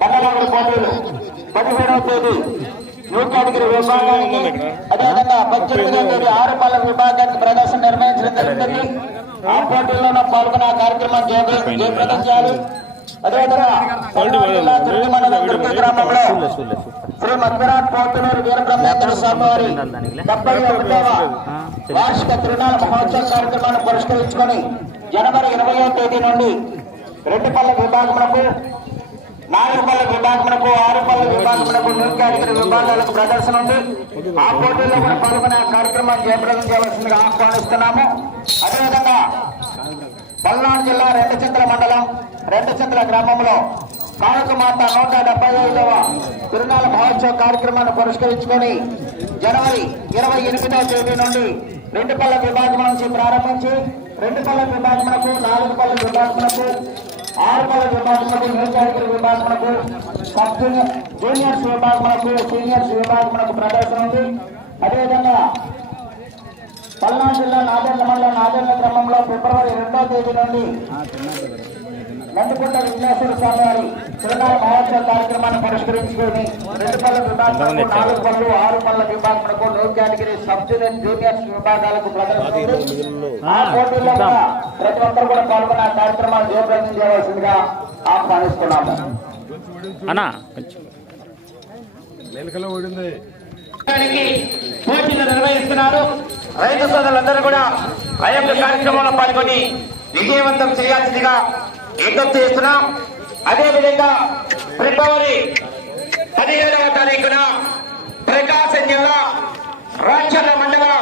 బండనగర్ పోటీలు పదిహేడవ తేదీ కేటగిరీ విభాగానికి అదేవిధంగా పద్దెనిమిదవ తేదీ ఆరు పళ్ళ విభాగానికి ప్రదర్శన నిర్వహించడం జరుగుతుంది. ఆ పోటీల్లోనూ పాల్గొన్న కార్యక్రమం జయప్రదం చేయాలి అదేవిధంగా గ్రామంలో శ్రీ మధ్యనాథ్ పోతులూరు వీరబ్రహ్మేంద్ర స్వామి వారి డెబ్బై ఒకటవ వార్షిక తిరునాళ మహోత్సవ కార్యక్రమాన్ని పురస్కరించుకొని జనవరి ఇరవయో తేదీ నుండి రెండు పళ్ళ విభాగములకు నాలుగు పళ్ళ విభాగములకు ఆరు పళ్ళ విభాగములకు విభాగాలకు ప్రదర్శన ఉంది. ఆ పోటీల్లో కూడా పాల్గొనే ఆ కార్యక్రమాన్ని జయప్రదం చేయవలసిందిగా ఆహ్వానిస్తున్నాము. అదేవిధంగా పల్నాడు జిల్లా రెండు చింతల మండలం రెండు చింతల గ్రామంలో కాళక మాత నూట డెబ్బై ఐదవ తిరునాల మహోత్సవ కార్యక్రమాన్ని పురస్కరించుకొని జనవరి ఇరవై ఎనిమిదవ తేదీ నుండి రెండు పళ్ళ విభాగం నుంచి ప్రారంభించి రెండు పళ్ళ విభాగమునకు నాలుగు పళ్ళ విభాగమునకు ఆరు విభాగములకు న్యూ విభాగములకు సబ్ జూనియర్స్ విభాగములకు సీనియర్స్ విభాగములకు ప్రదర్శన ఉంది. అదేవిధంగా పల్నాడు జిల్లా నాదెండ్ల మండలం నాదెండ్ల క్రమంలో ఫిబ్రవరి రెండవ తేదీ నుండి నందికొండ విఘ్నేశ్వర స్వామి వారి తిరునాళ మహోత్సవ కార్యక్రమాన్ని పురస్కరించుకొని రెండు పళ్ళ విభాగములకు నాలుగు పళ్ళు ఆరు పళ్ళ విభాగములకు new category sub junior juniors విభాగాలకు పోటీల్లో ప్రతి ఒక్కరు కూడా పాల్గొన్న కార్యక్రమాలు జయప్రదం చేయవలసిందిగా ఆహ్వానిస్తున్నాము. అన్నా పోటీలు నిర్వహిస్తున్నారు. రైతు సోదరులందరూ కూడా ఆ యొక్క కార్యక్రమంలో పాల్గొని విజయవంతం చేయాల్సిందిగా విజ్ఞప్తి చేస్తున్నాం. అదేవిధంగా ఫిబ్రవరి పదిహేడవ తారీఖున ప్రకాశం జిల్లా రాచర్ల మండలం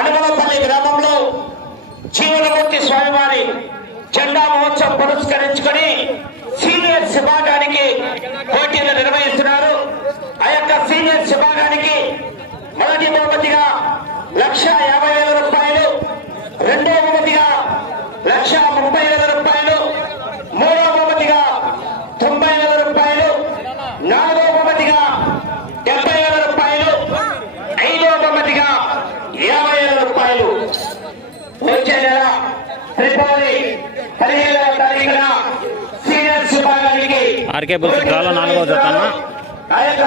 అనుమలపల్లి గ్రామంలో జీవనమూర్తి స్వామివారి జెండా మహోత్సవం పురస్కరించుకొని సీనియర్ విభాగానికి పోటీలు నిర్వహిస్తున్నారు. ఆ యొక్క సీనియర్ విభాగానికి మొదటి బహుమతిగా లక్ష యాభై వేల రూపాయలు రెండో బహుమతిగా లక్ష ముప్పై వేల రూపాయలు మూడో బహుమతిగా తొంభై వేల రూపాయలు నాలుగో బహుమతిగా డెబ్బై వేల రూపాయలు ఐదో బహుమతిగా యాభై వేల రూపాయలు వచ్చే నెల ఫిబ్రవరి పదిహేడవ తారీఖున సీనియర్స్ విభాగానికి ఆర్కే బుల్స్ డ్రాలో నాలుగో జత. ఆ యొక్క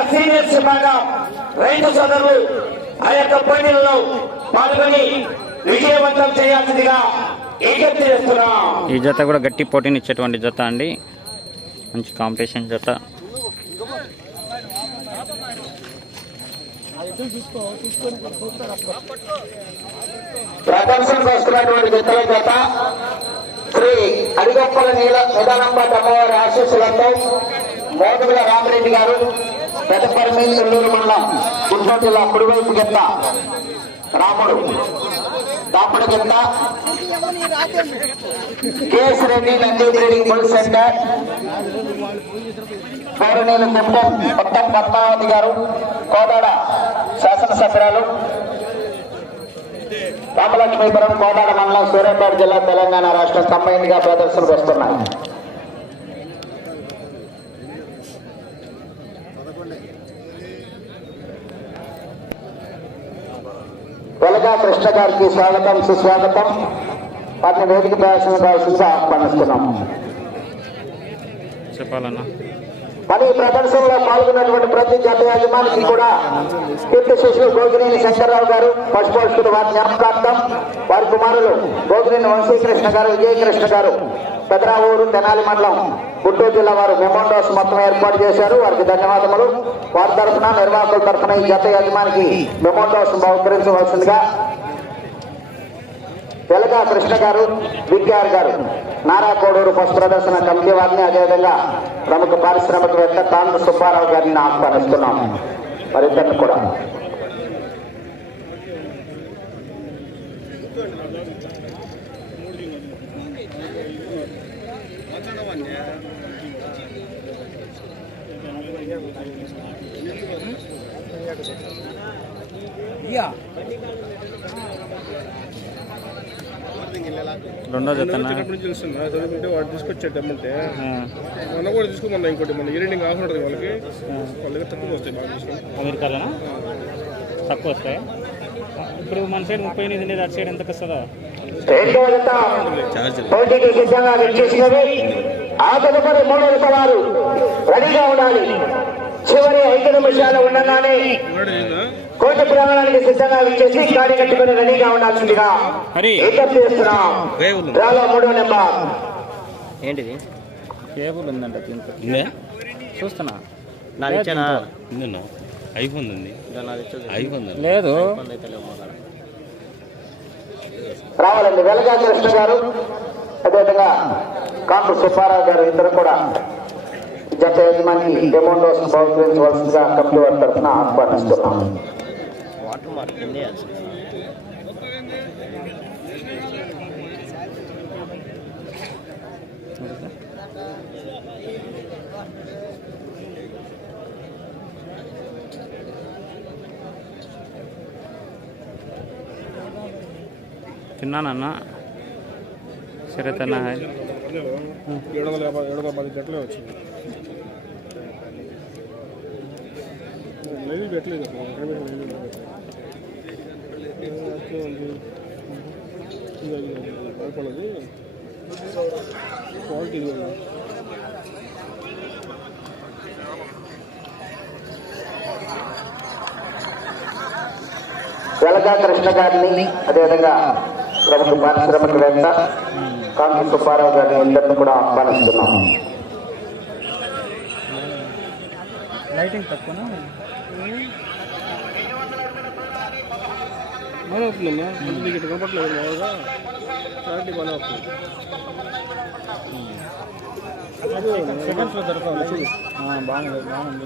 రైతు సోదరులు ఆ యొక్క పోటీలలో పాల్గొని విజయవంతం చేయాల్సిందిగా విజ్ఞప్తి చేస్తున్నాం. ఈ జత కూడా గట్టి పోటీని ఇచ్చేటువంటి జత అండి. మంచి కాంపిటీషన్ జత. ప్రదర్శనకు వస్తున్నటువంటి జతల జత శ్రీ అడిగొప్పల నీల నిదానంబ అమ్మవారి ఆశీస్సులతో మోదుగుల రామరెడ్డి గారు పెదపరిమి నెల్లూరు మండలం గుంటూరు జిల్లా కుడివైపు గెత్త రాముడు దాపుడు గెత్త KS Reddy Nandi breeding bull centre. గౌరవనీయులు కెప్టెన్ మొత్తం పద్మావతి గారు కోదాడ శాసనసభ్యురాలు. రామలక్ష్మీపురం కోటాడ మండలం సూర్యాపేట జిల్లా తెలంగాణ రాష్ట్రం కంబైన్గా ప్రదర్శనకు వస్తున్నాయి. వెలగా కృష్ణ గారికి స్వాగతం సుస్వాగతం. వాటిని వేదిక ప్రదర్శన ప్రదర్శించి ఆహ్వానిస్తున్నాం చెప్పాలన్నా. మరి ఈ ప్రదర్శనలో పాల్గొన్నటువంటి ప్రతి జత యజమానికి కూడా కీర్తి శిష్యులు గోగినేని శంకర్రావు గారు పశుపోషకుడు వారి జ్ఞాపకార్థం వారి కుమారులు గోగినేని వంశీకృష్ణ గారు విజయకృష్ణ గారు పెదరావూరు తెనాలి మండలం గుంటూరు జిల్లా వారు మెమోండోస్ మొత్తం ఏర్పాటు చేశారు. వారికి ధన్యవాదములు. వారి తరఫున నిర్వాహకుల తరఫున ఈ జత యజమానికి మెమోండోస్ బహుకరించవలసిందిగా వెలగా కృష్ణ గారు విద్యార్ గారు. నారా కోడూరు పశు ప్రదర్శన కమిటీ వారిని అదేవిధంగా ప్రముఖ పారిశ్రామికవేత్త తాను సుబ్బారావు గారిని ఆహ్వానిస్తున్నాం. వారిద్దరిని కూడా. రెండో జత అన్న. చిన్నప్పటి నుంచి తెలుస్తున్నా చదువుకుంటే వాడు తీసుకొచ్చేటమ్మంటే ఆ, మొన్న కూడా తీసుకుమన్నా ఇంకోటి. మన ఈరెండింగ్ ఆఫ్ ఉంటుంది వాళ్ళకి. వాళ్ళ దగ్గర తక్కువ వస్తాయి అమెరికాలోనా? తక్కువ వస్తాయి? ఇప్పుడు మన సైడ్ ముప్పై ఎనిమిది ఉండేది అటు సైడ్ ఎంతకు వస్తుందో రెండో జత పోటీకి సిద్ధంగా వచ్చేసినవి ఆ తదుపరి మూడో జత వారు ఉండాలి. చివరి ఐదు నిమిషాలు ఉండగానే కోట ప్రాంగణానికి సిద్ధంగా విచ్చేసి గాడి కట్టుకుని రెడీగా ఉండాల్సిందిగా చేస్తున్నాం. డ్రాలో మూడో నెంబర్. ఏంటిది? కేబుల్ ఉందంట దీంట్లో. చూస్తున్నా. నాది ఇచ్చానా? ఐఫోన్ ఉంది. ఐఫోన్ లేదు కాడ. రావాలండి. వెలగా కృష్ణ గారు అదేవిధంగా కాంపు సుబ్బారావు గారు ఇద్దరు కూడా. జత యజమాని డెమోండోస్ బహుకరించవలసిందిగా కమిటీ వారి తరఫున ఆహ్వానిస్తున్నాం. తిన్నానన్న సరే తన ఏడు వందల యాభై ఏడు వందల పది గంటలే వచ్చింది లేదు పెట్టలేదు అసలు ఎక్కడ పెట్టలేదు, లేదు పెట్టలేదు. అట్లే ఉంది. ఇది అది, అది, భయపడదు క్వాలిటీ ఇది కదా. వెలగా కృష్ణ గారిని అదేవిధంగా ప్రముఖ పారిశ్రామికవేత్త కాంపు సుబ్బారావు గారిని ఇద్దరిని కూడా ఆహ్వానిస్తున్నాం లైటింగ్ తక్కువ బాగానే అవుతుందమ్మా అంటే నీకు ఇటు కనపట్లేదు మామూలుగా క్లారిటీ బాగానే అవుతుంది సెకండ్స్లో దొరకాలి బాగుంది బాగుంది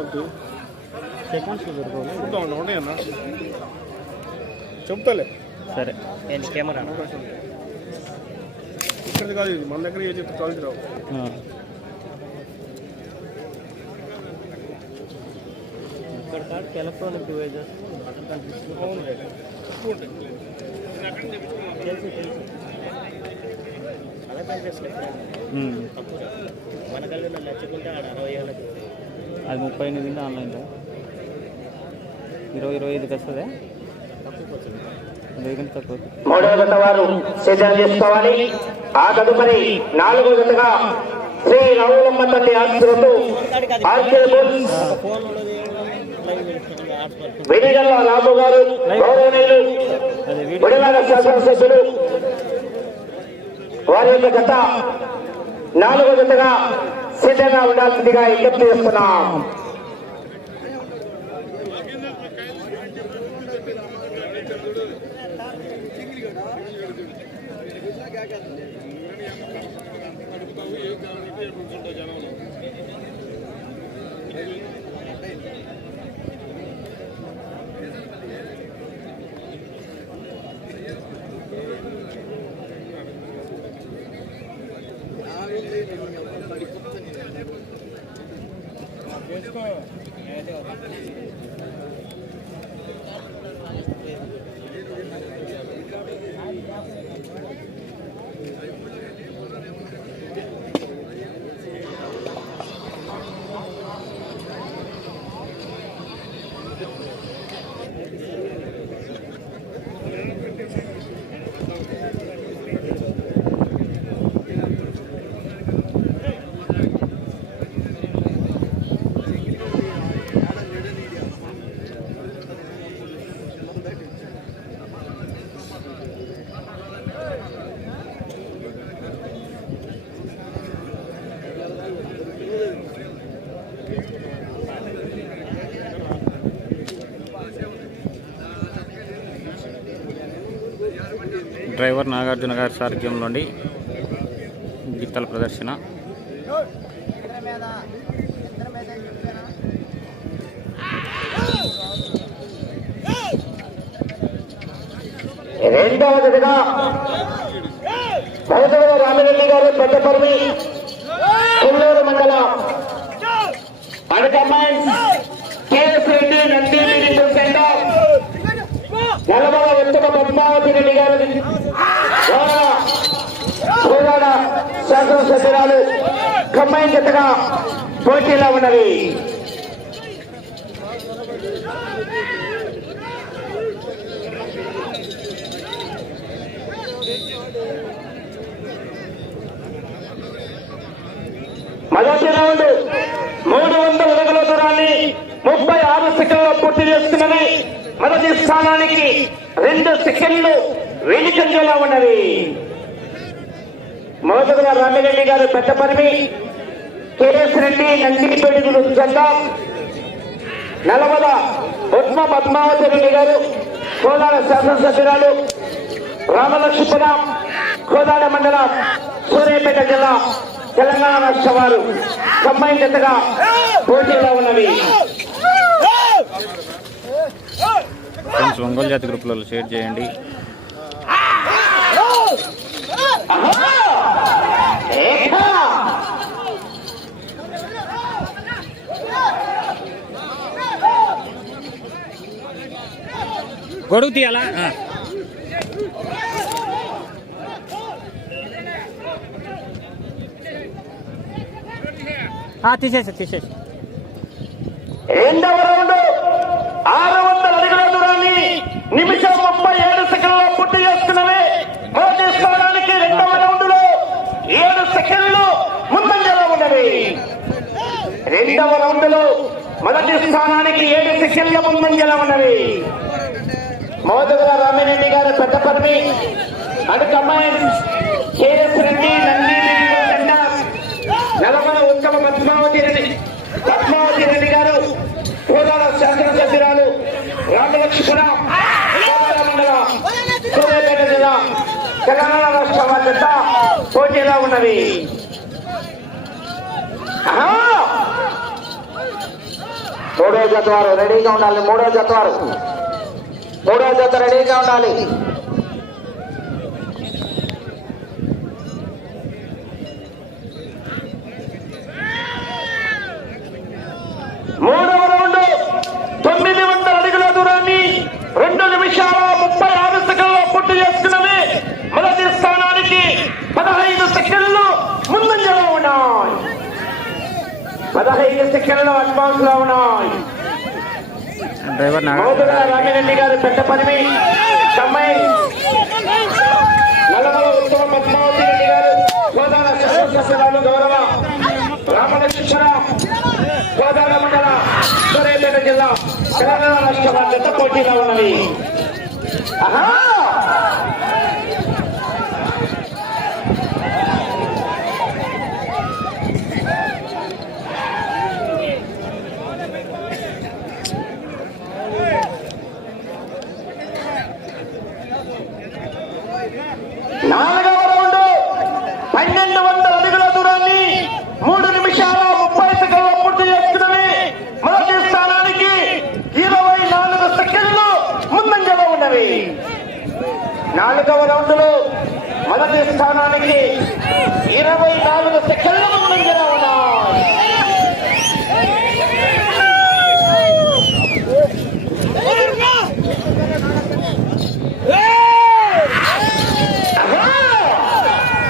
ఓకే. సెకండ్స్లో దొరకాలి చూద్దాం అన్న ఉంటాయి అన్న చెప్తాలే. సరే. ఏంటి కెమెరా. ఇక్కడిది కాదు ఇది. మన దగ్గర ఏ చెప్తే క్వాలిటీ రావు. Electronic devices. తెలుసు తెలుసు. అలా మన కళ్ళు నచ్చుకుంటే ఆడ అరవై ఏళ్ళకి అది ముప్పై ఎనిమిది ఆన్లైన్లో ఇరవై ఇరవై ఐదుకి వస్తుంది? మూడవ జత వారు సిద్ధం చేసుకోవాలి. ఆ తదుపరి నాలుగో జతగా శ్రీ రావులమ్మ తల్లి ఆశీర్వదు ఆర్కే బుల్స్ ఫోన్ ఉన్నది లైవ్ వెలిగల్ల హాట్స్పాట్ రాము గారు గౌరవనీయులు అది శాసనసభ్యులు వారి యొక్క గత నాలుగో జతగా సిద్ధంగా ఉండాల్సిందిగా విజ్ఞప్తి చేస్తున్నాం. 됐어. డ్రైవర్ నాగార్జున గారి సారథ్యంలోండి గిత్తల ప్రదర్శన. రెండవ జతగా భరతవ రామిరెడ్డి గారు పెద్దపల్లి కొల్లూరు మండలం అడకమ్మాయి కేఎస్ రెడ్డి నంది సెంటర్. నలభై ఉత్తమ పద్మావతి రెడ్డి గారు శాసనసభ్యురాలు ఖమ్మం జతగా పోటీలో ఉన్నవి మొదటి రౌండ్ మూడు వందల అడుగుల దూరాన్ని ముప్పై ఆరు సెకండ్లో పూర్తి చేస్తున్నది. మొదటి స్థానానికి రెండు సెకండ్లు వెనుకంజలా ఉన్నది. మొదటగా రామిరెడ్డి గారు పెద్దపరిమి కేఎస్ రెడ్డి నంది పెడుగులు జెండ నలవద పద్మ పద్మావతి రెడ్డి గారు కోదాడ శాసనసభ్యురాలు రామలక్ష్మణ కోదాడ మండలం సూర్యాపేట జిల్లా తెలంగాణ రాష్ట్ర వారు కంబైన్ జతగా పోటీలో ఉన్నవి. ఫ్రెండ్స్ ఒంగోలు జాతి గ్రూపులలో షేర్ చేయండి! గొడుగు తీయాలా? తీసేసి తీసేసి రెండవ రౌండ్ ఆరు వందల అడుగుల దూరాన్ని నిమిషం ముప్పై ఏడు సెకండ్ల పూర్తి చేస్తున్నవి మొదటి స్థానానికి రెండవ రౌండ్లో ఏడు సెకండ్లు ముందంజలో ఉన్నది. రెండవ రౌండ్లో మొదటి స్థానానికి ఏడు సెకండ్ల ముందంజలో ఉన్నది. మోదగుల రామిరెడ్డి గారు పెద్దపర్మి అడుకమ్మాయి కేఎస్ రెడ్డి నంది నలభై ఉత్తమ పద్మావతి రెడ్డి పద్మావతి రెడ్డి గారు కోదాడ శాసనసభ్యురాలు రామలక్ష్మణ కోదాడ మండలం సూర్యాపేట జిల్లా తెలంగాణ రాష్ట్ర బాధ్యత పోటీలో ఉన్నవి మూడో జత వారు రెడీగా ఉండాలి మూడో జత వారు. మూడో జత రెడీగా ఉండాలి మూడవ రౌండ్ తొమ్మిది వందల అడుగుల దూరాన్ని రెండు నిమిషాల ముప్పై ఆరు సెకండ్లో పూర్తి చేసుకున్నవి మొదటి స్థానానికి పదహైదు సెకండ్లు ముందంజలో ఉన్నాయి పదహైదు సెకండ్లు అడ్వాన్స్లో ఉన్నాయి డ్రైవర్ రామిరెడ్డి గారు పెద్ద పరిమి కమ్మాయి నల్లమల ఉత్తమ పద్మావతి రెడ్డి గారు గోదావరి శాసనసభ్యురాలు గౌరవ రామలక్ష్మణ గోదావరి మండల సూర్యాపేట జిల్లా తెలంగాణ రాష్ట్ర బాధ్యత పోటీలో ఉన్నవి ఆహా! నాలుగవ రౌండ్ పన్నెండు వందల అడుగుల దూరాన్ని మూడు నిమిషాల ముప్పై సెకండ్ల పూర్తి చేస్తున్నవి మొదటి స్థానానికి ఇరవై నాలుగు సెకండ్లు ముందంజలో ఉన్నవి నాలుగవ రౌండ్లో మొదటి స్థానానికి ఇరవై నాలుగు సెకండ్ల ముందుగా ఉన్నాయి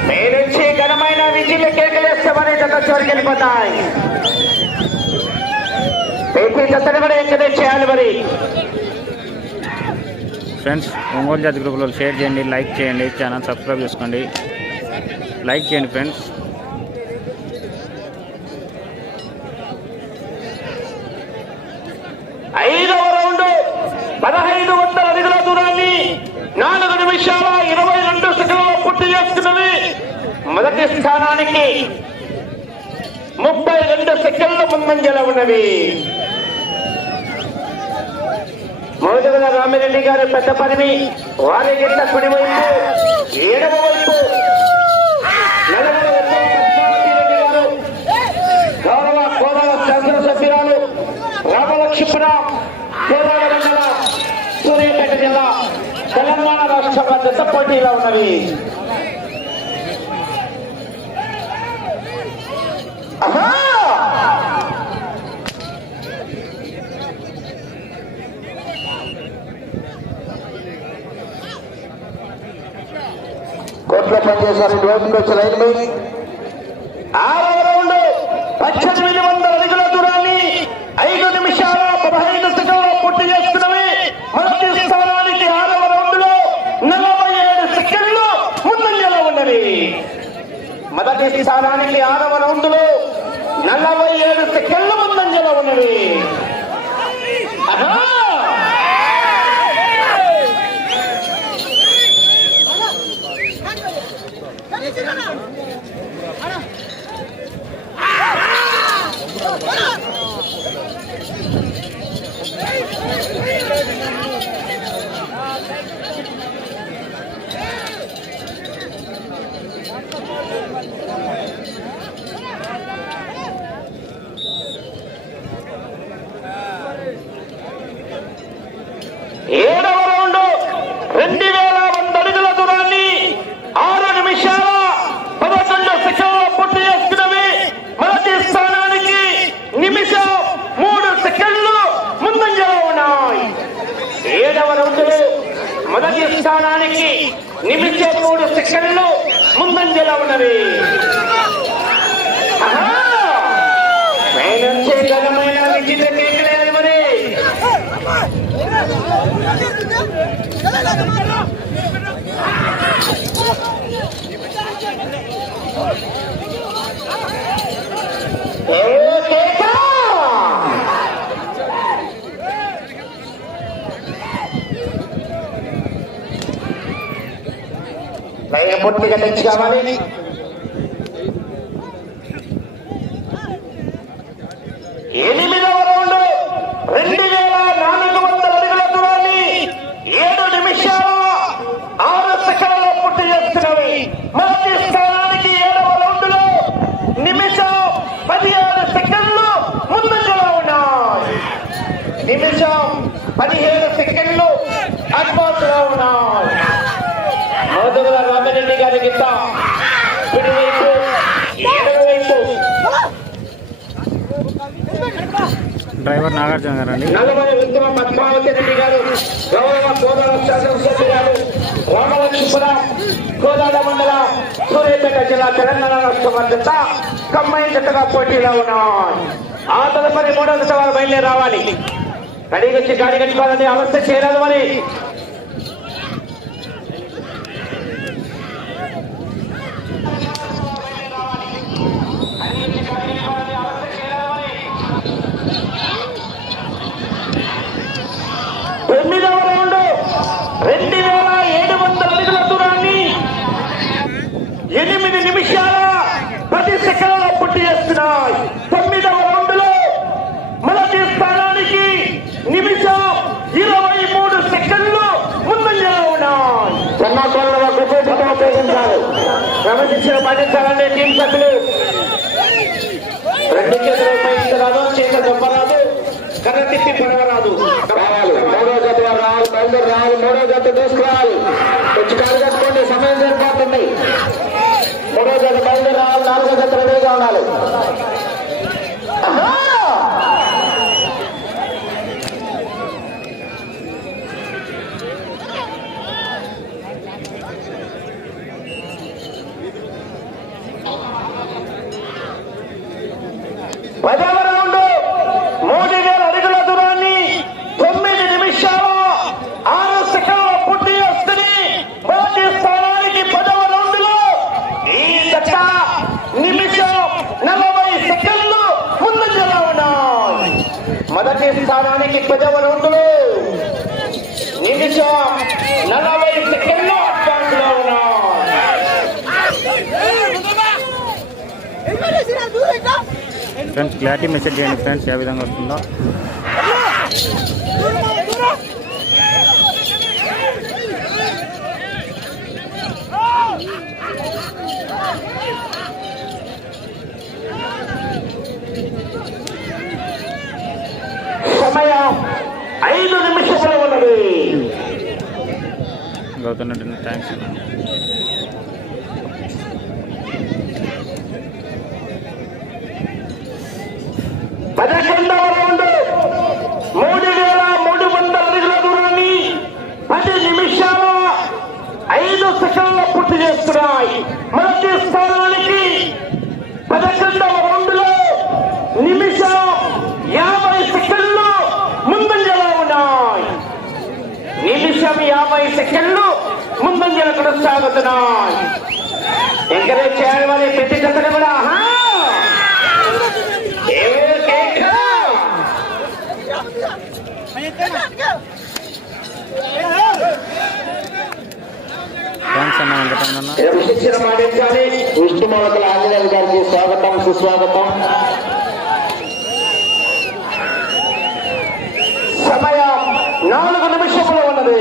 మీ నుంచి ఘనమైన విజయ కేకలేస్తామని జత చివరికి వెళ్ళిపోతాయి. ప్రతి జతను కూడా ఎంకరేజ్ చేయాలి మరి? ఫ్రెండ్స్ ఒంగోలు జాతి గ్రూపులలో షేర్ చేయండి లైక్ చేయండి ఛానల్ సబ్స్క్రైబ్ చేసుకోండి. లైక్ చేయండి ఫ్రెండ్స్. ఐదవ రౌండ్ పదహైదు వందల అడుగుల దూరాన్ని నాలుగు నిమిషాల ఇరవై రెండు సెకండ్లో పూర్తి చేస్తున్నది. మొదటి స్థానానికి ముప్పై రెండు సెకండ్ల ముందంజలో ఉన్నవి. మోదగల రామిరెడ్డి గారు పెద్ద పరిమి వారి గిట్ట కుడివైపు ఏడవ వైపు గౌరవ కోదాల శాసనసభ్యురాలు రామలక్ష్మణ కోదాల మండల సూర్యాపేట జిల్లా తెలంగాణ రాష్ట్ర భద్రత పోటీలో ఉన్నవి Uh-huh. కోర్టులో పనిచేశారు. ఇటువైపుకి వచ్చి లైన్ పోయి ఆరవ రౌండ్ పద్దెనిమిది వందల అడుగుల దూరాన్ని ఐదు నిమిషాల పదహైదు సెకండ్లో పూర్తి చేస్తున్నవి. మొదటి స్థానానికి ఆరవ రౌండ్లో నలభై ఏడు సెకండ్లు ముందంజలో ఉన్నవి. మొదటి స్థానానికి ఆరవ రౌండ్లో నలభై ఏడు సెకండ్లు ముందంజలో ఉన్నవి. స్థానానికి నిమిషం మూడు సెకండ్లు ముందంజలో ఉన్నది. ఆహా! ఘనమైన కేకలేదు మరి. లైన్ పూర్తిగా తెచ్చి కావాలి ఎనిమిదవ రౌండ్ రెండు వేల నాలుగు వందల అడుగుల దూరాన్ని ఏడు నిమిషాల ఆరు సెకండ్ల పూర్తి చేస్తున్నవి మొదటి స్థానానికి ఏడవ రౌండ్లో నిమిషం పదిహేడు సెకండ్లు ముందంజలో ఉన్నాయి నిమిషం పదిహేడు సెకండ్లు అడ్వాన్స్లో ఉన్నాయి మొదలుగా రామిరెడ్డి గారి గిట్ట కుడివైపు ఎడమవైపు డ్రైవర్ నాగార్జున గారు అండి గౌరవ కోదాడ శాసనసభ్యులు సూర్యాపేట జిల్లా తెలంగాణ రాష్ట్ర మద్దత కమ్మాయి జట్టుగా పోటీలో ఉన్నాం. ఆ తదుపరి మూడవ దశ వారు బయలుదేరి రావాలి. కడిగి గాడి కట్టుకోవాలని అవస్థ చేయరాదు మరి తొమ్మిదవ రౌండ్ రెండు వేల ఏడు వందల అడుగుల దూరాన్ని ఎనిమిది నిమిషాల ప్రతి సెకండ్ల పుట్టి చేస్తున్నాయి. తొమ్మిదవ రౌండ్లో మొదటి స్థానానికి నిమిషం ఇరవై మూడు సెకండ్లు ముందంజలో ఉన్నాయి. సన్నాసాలను ఉపయోగించాలి ఉపయోగించాలి క్రమశిక్షణ పాటించాలంటే టీం సభ్యులు. రెండు చేతులు ఉపయోగించరాదు చేత దొబ్బరాదు కర్ర తిప్పి పడవరాదు రావాలి. మూడో జత రావాలి. బయలుదేరి రావాలి. మూడో జత తీసుకురావాలి వచ్చి కాలు కట్టుకోండి. సమయం సరిపోతుంది. మూడో జత బయలుదేరి రావాలి నాలుగో జత రెడీగా ఉండాలి ఆహా! పదవ రౌండ్ మూడు వేల అడుగుల దూరాన్ని తొమ్మిది నిమిషాల ఆరు సెకండ్ల పూర్తి చేస్తుంది మొదటి స్థానానికి పదవ రౌండ్లో ఈ జత నిమిషం నలభై సెకండ్లు ముందంజలో ఉన్నాయి మొదటి స్థానానికి పదవ రౌండ్ నిమిషం నలభై సెకండ్లు అడ్వాన్స్లో ఫ్రెండ్స్ క్లారిటీ మెసేజ్ చేయండి. ఫ్రెండ్స్ ఏ విధంగా వస్తుందో సమయం ఐదు నిమిషములు ఉన్నది గౌతమ్ థ్యాంక్స్ మూడు వేల మూడు వందల అడుగుల దూరాన్ని పది నిమిషాల ఐదు సెకండ్ల పూర్తి చేస్తున్నాయి. మొదటి స్థానానికి పదకొండవ రౌండ్ నిమిషం యాభై సెకండ్లు ముందంజలో ఉన్నాయి. నిమిషం యాభై సెకండ్లు కొనసాగుతున్నాయి. ఎంకరేజ్ చేయాలి మరి ప్రతి జతని కూడా. శిక్షణ పాటించాలి విష్ణు మూలకల ఆంజనేయులు గారికి స్వాగతం సుస్వాగతం. సమయం నాలుగు నిమిషములు ఉన్నది.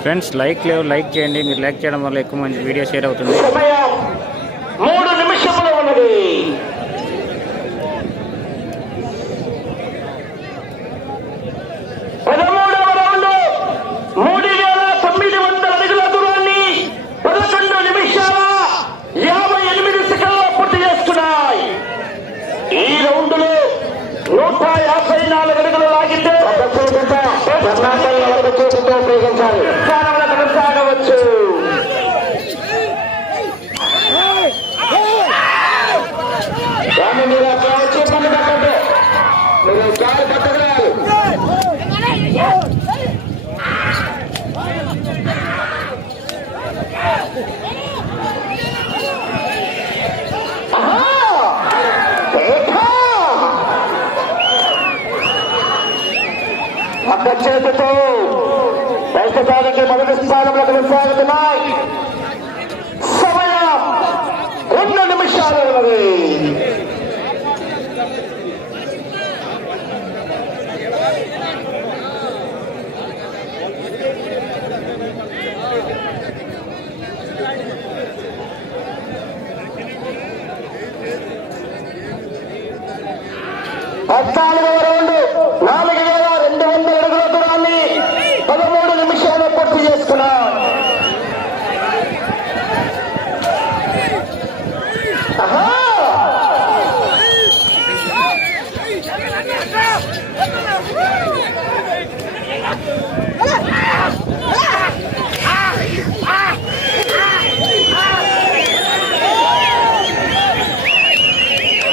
ఫ్రెండ్స్ లైక్ లేవు లైక్ చేయండి మీరు లైక్ చేయడం వల్ల ఎక్కువ మంది వీడియో షేర్ అవుతుంది మూడు ఉన్నది యాభై నూట నాలుగు అడుగులు లాగితే ఉపయోగించాలి స్థానంలో కొనసాగవచ్చు కానీ మీరు అక్కడ వచ్చి ఇబ్బంది పడకండి మీరు జారి పట్టగలగాలి పక్క చేతితో ప్రస్తుతానికి మొదటి స్థానంలో కొనసాగుతున్నాయి సమయం రెండు నిమిషాలు ఉన్నది పద్నాలుగవ రౌండ్ నాలుగు వేల రెండు వందల అడుగుల దూరాన్ని పదమూడు నిమిషాలు పూర్తి చేసుకున్నాం ఆహా!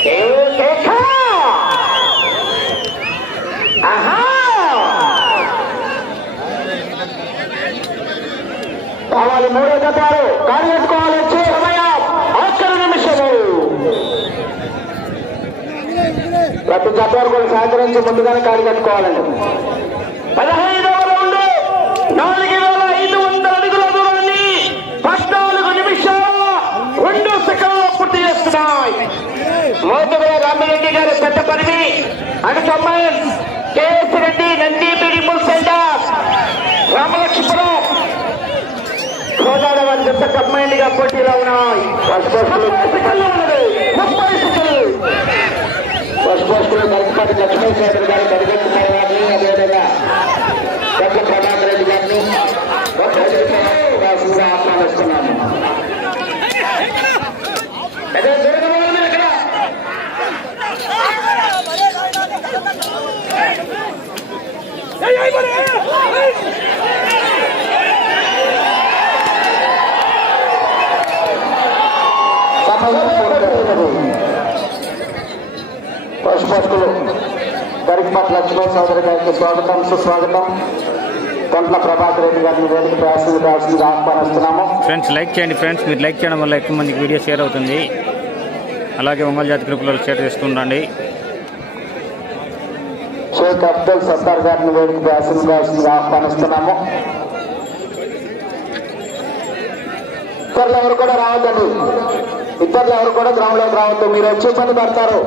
ఏ కేక! ఆహా! కావాలి మూడో జతారు కారు వేసుకోవాలి వచ్చే సమయం ఆఖరి నిమిషము ప్రతి జతారు కూడా సహకరించి ముందుగానే కాలు కట్టుకోవాలండి. పదహైదవ రౌండ్ నాలుగు వేల ఐదు వందల అడుగుల దూరాన్ని పద్నాలుగు నిమిషాల రెండు సెకండ్లు పూర్తి చేస్తున్నాయి. మోతుగల రామిరెడ్డి గారి పెద్ద పరిధి అనుసమ్మన్ KS Reddy Nandi medical centre రామలక్ష్మణం. Godavari వారి జత పోటీలో ఉన్నాయి. ముప్పై సెకండ్లు. ఫస్ట్ పోస్టులు కరికపాటి లక్ష్మీశేఖర్ గారు కరిగెత్తున్నారు వారిని అదేవిధంగా గట్ల ప్రభాకర్ రెడ్డి గారిని కూడా ఆహ్వానిస్తున్నాను సమయం పశుపక్షులు గరికపాటి లక్ష్మణ్ చౌదరి గారికి స్వాగతం సుస్వాగతం. కొంట్ల ప్రభాకర్ రెడ్డి గారిని వేదిక ప్రయాసం రావాల్సిందిగా ఆహ్వానిస్తున్నాము. ఫ్రెండ్స్ లైక్ చేయండి. ఫ్రెండ్స్ మీరు లైక్ చేయడం వల్ల ఎక్కువ మందికి వీడియో షేర్ అవుతుంది. అలాగే ఒంగోలు జాతి గ్రూపులో షేర్ చేస్తుండండి షేక్ అబ్దుల్ సత్తార్ గారిని వేదిక ప్రయాసం రావాల్సిందిగా ఆహ్వానిస్తున్నాము. ఇతరులు ఎవరు కూడా రావద్దండి. ఇతరులు ఎవరు కూడా గ్రౌండ్లోకి రావద్దు. మీరు వచ్చి ఇబ్బంది పడతారు?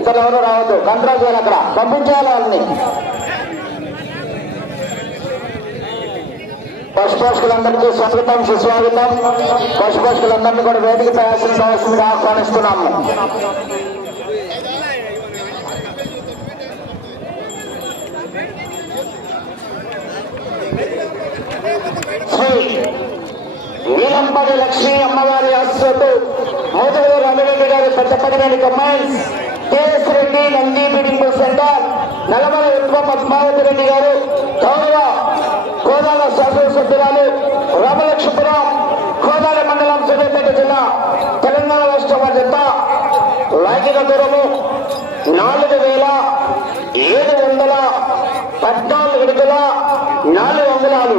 ఇక్కడ ఎవరు రావద్దు. కంట్రోల్ చేయాలి అక్కడ. పంపించేయాలి వాళ్ళని. పశుపోషకులందరికీ స్వాగతం సుస్వాగతం. పశుపోషకులందరినీ కూడా వేదిక ప్రయాసం కావాల్సిందిగా ఆహ్వానిస్తున్నాము. శ్రీ లక్ష్మీ అమ్మవారి ఆశ్రతో మోదూరు రామిరెడ్డి గారి పెద్ద పదివేలు కమాండ్స్ కేఎస్ రెడ్డి నంది బిడింపు సెంటర్. నల్లమల ఉత్వ పద్మావతి రెడ్డి గారు గౌరవ కోదాడ శాసనసభ్యురాలు రామలక్ష్మపురం కోదాడ మండలం సూర్యాపేట జిల్లా తెలంగాణ రాష్ట్ర జత లైంగిక దూరము నాలుగు వేల ఏడు వందల పద్నాలుగు విడుదల నాలుగు వందలాలు.